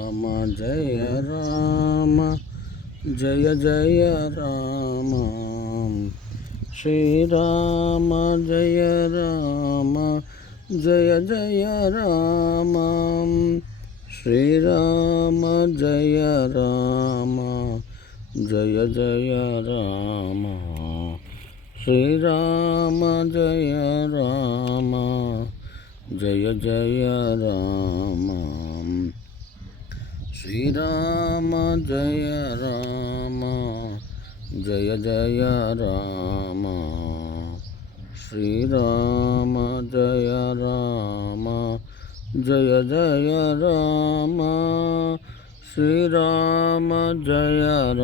Rama Jaya Rama Jaya Jaya Rama Srirama Jaya Rama Jaya Jaya Rama Srirama Jaya Rama Jaya Jaya Rama Srirama Jaya Rama Jaya Jaya Rama Srirama Jaya Rama Jaya Jaya Rama Srirama Jaya Rama Jaya Jaya Rama Srirama Jaya Rama